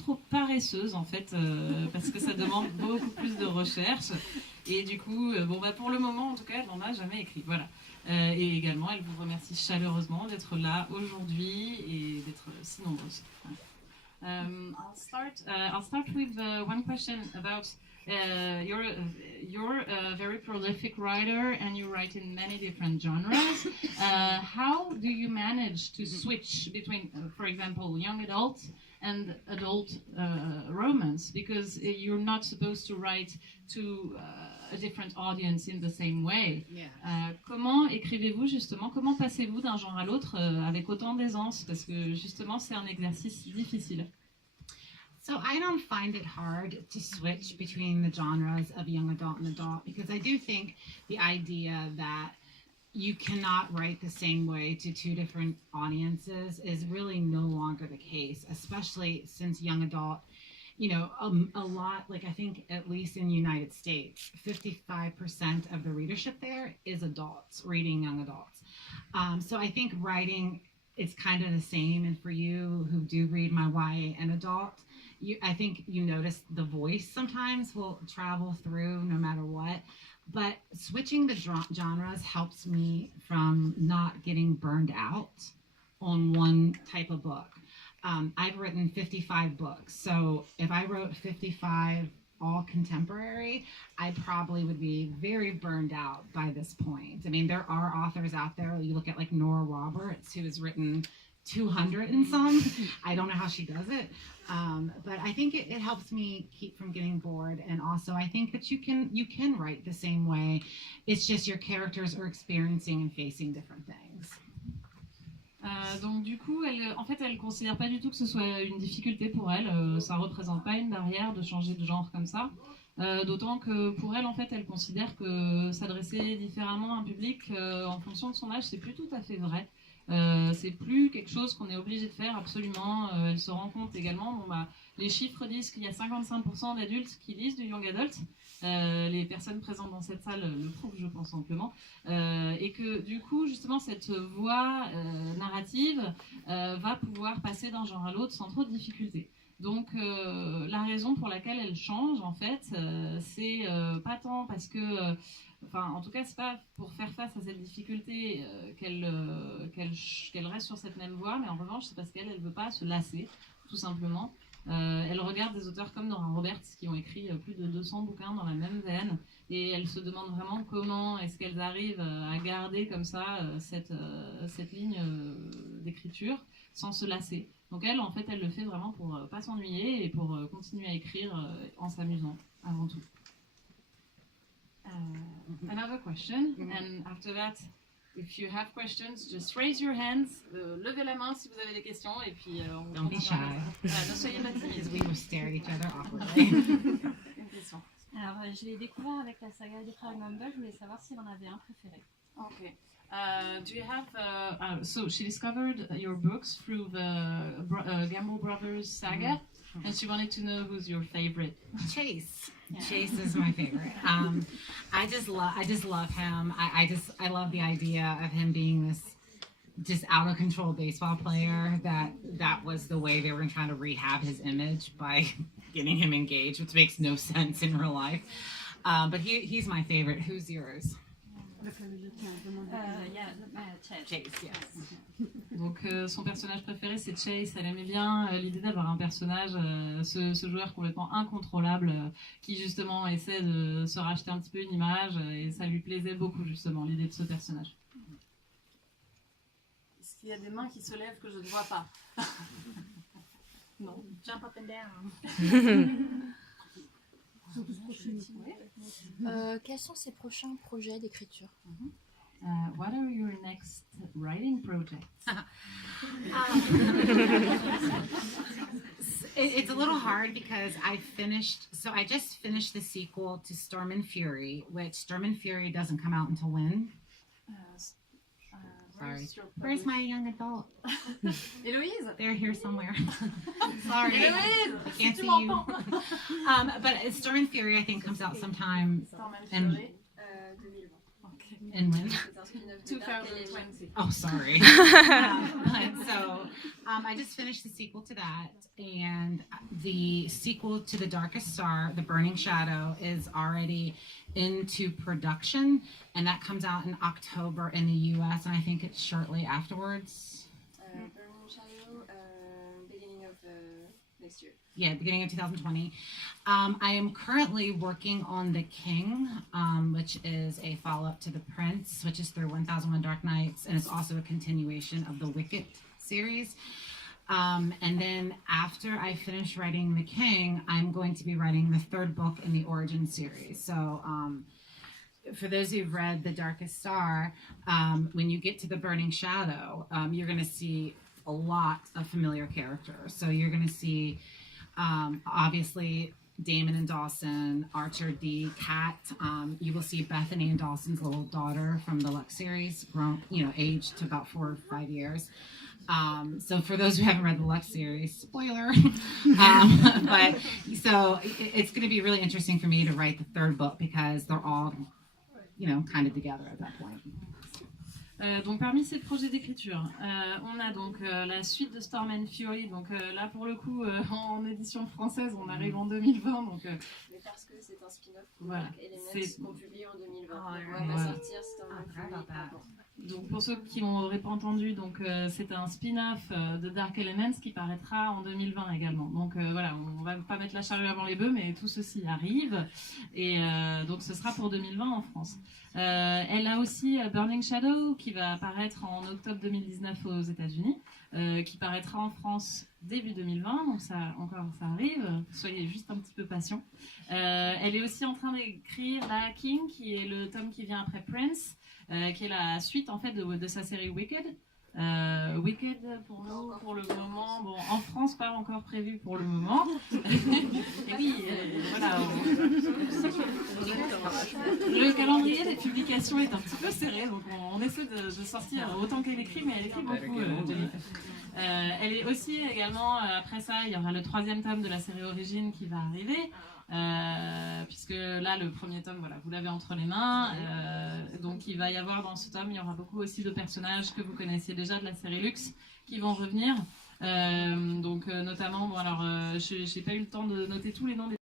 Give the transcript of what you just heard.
trop paresseuse en fait, parce que ça demande beaucoup plus de recherche. Et du coup, pour le moment en tout cas, elle n'en a jamais écrit. Voilà. Et également, elle vous remercie chaleureusement d'être là aujourd'hui et d'être si nombreuses. I'll start with one question about you're a very prolific writer and you write in many different genres. How do you manage to switch between, for example, young adult and adult romance? Because you're not supposed to write to a different audience in the same way. Yeah. Comment écrivez-vous justement? Comment passez-vous d'un genre à l'autre avec autant d'aisance? Parce que justement, c'est un exercice difficile. So I don't find it hard to switch between the genres of young adult and adult, because I do think the idea that you cannot write the same way to two different audiences is really no longer the case, especially since young adult, you know, a lot, like I think at least in the United States, 55% of the readership there is adults reading young adults. So I think writing is kind of the same. And for you who do read my YA and adult, I think you notice the voice sometimes will travel through no matter what. But switching the genres helps me from not getting burned out on one type of book. I've written 55 books, so if I wrote 55 all contemporary, I probably would be very burned out by this point. I mean, there are authors out there, you look at like Nora Roberts, who has written 200 and some. I don't know how she does it, but I think it helps me keep from getting bored. And also I think that you can write the same way. It's just your characters are experiencing and facing different things. Donc du coup, elle considère pas du tout que ce soit une difficulté pour elle. Ça représente pas une barrière de changer de genre comme ça. D'autant que pour elle, en fait, elle considère que s'adresser différemment à un public en fonction de son âge, c'est plus tout à fait vrai. C'est plus quelque chose qu'on est obligé de faire absolument. Elle se rend compte également, les chiffres disent qu'il y a 55% d'adultes qui lisent du young adult. Les personnes présentes dans cette salle le prouvent, je pense, amplement. Et que du coup, justement, cette voie narrative va pouvoir passer d'un genre à l'autre sans trop de difficultés. Donc la raison pour laquelle elle change, en fait, c'est pas tant parce que... en tout cas, c'est pas pour faire face à cette difficulté qu'elle reste sur cette même voie, mais en revanche, c'est parce qu'elle veut pas se lasser, tout simplement. Elle regarde des auteurs comme Nora Roberts qui ont écrit plus de 200 bouquins dans la même veine, et elle se demande vraiment comment est-ce qu'elles arrivent à garder comme ça cette ligne d'écriture sans se lasser. Donc elle, en fait, elle le fait vraiment pour pas s'ennuyer et pour continuer à écrire en s'amusant, avant tout. Another question, and after that, if you have questions, just raise your hands. Levez la main si vous avez des questions, et puis on... Don't be shy. Ne soyez pas timide. Because we will stare at each other awkwardly. Une question. Alors, je l'ai découvert avec la saga des frères Mumble. Je voulais savoir s'il en avait un préféré. Okay. Do you have... so she discovered your books through the Gamble Brothers saga, and she wanted to know who's your favorite. Chase. Yeah. Chase is my favorite. I just love him. I love the idea of him being this just out of control baseball player. That was the way they were trying to rehab his image by getting him engaged, which makes no sense in real life. But he's my favorite. Who's yours? Chase, yes. Donc son personnage préféré, c'est Chase. Elle aimait bien l'idée d'avoir un personnage, ce joueur complètement incontrôlable qui justement essaie de se racheter un petit peu une image, et ça lui plaisait beaucoup justement l'idée de ce personnage. Est-ce qu'il y a des mains qui se lèvent que je ne vois pas? Non. Jump up and down. Quels sont ses prochains projets d'écriture? What are your next writing projects? It's a little hard because I just finished the sequel to Storm and Fury, which Storm and Fury doesn't come out until when? Sorry. Where's my young adult? Héloïse? They're here somewhere. Sorry. Héloïse! I can't see you. But Storm and Fury, I think, comes out sometime. Storm and Fury? And when? 2020. Oh, sorry. So I just finished the sequel to that, and the sequel to The Darkest Star, The Burning Shadow, is already into production, and that comes out in October in the US, and I think it's shortly afterwards. Burning Shadow, beginning of next year. Yeah, beginning of 2020. I am currently working on The King, which is a follow-up to The Prince, which is through 1001 Dark Nights, and it's also a continuation of the Wicked series. And then after I finish writing The King, I'm going to be writing the third book in the Origin series. So for those who've read The Darkest Star, when you get to The Burning Shadow, you're going to see a lot of familiar characters. So you're going to see, obviously, Damon and Dawson, Archer, Dee, Kat. You will see Bethany and Dawson's little daughter from the Lux series, grown, aged to about 4 or 5 years. So for those who haven't read the Lux series, spoiler. But so it's going to be really interesting for me to write the third book because they're all, kind of together at that point. Donc parmi ces projets d'écriture, on a donc la suite de Storm and Fury. Donc là pour le coup en édition française, on arrive en 2020. Donc Mais parce que c'est un spin-off voilà, Elements qu'on publie en 2020. Oh, On va pas sortir Storm and Fury avant. Donc pour ceux qui n'auraient pas entendu, donc c'est un spin-off de Dark Elements qui paraîtra en 2020 également. Donc voilà, on va pas mettre la charrue avant les bœufs, mais tout ceci arrive et donc ce sera pour 2020 en France. Elle a aussi Burning Shadow qui va apparaître en octobre 2019 aux États-Unis, qui paraîtra en France début 2020. Donc ça arrive. Soyez juste un petit peu patients. Elle est aussi en train d'écrire La King, qui est le tome qui vient après Prince. Qui est la suite en fait de sa série Wicked. Wicked pour nous, pour le moment, bon, en France pas encore prévu pour le moment. Et oui, voilà. Le calendrier des publications est un petit peu serré, donc on essaie de sortir autant qu'elle écrit, mais elle écrit beaucoup. Elle est aussi également, après ça, il y aura le 3e tome de la série Origine qui va arriver. Puisque là le premier tome, voilà, vous l'avez entre les mains, donc il va y avoir dans ce tome, il y aura beaucoup aussi de personnages que vous connaissiez déjà de la série Lux qui vont revenir, donc notamment, bon alors j'ai pas eu le temps de noter tous les noms des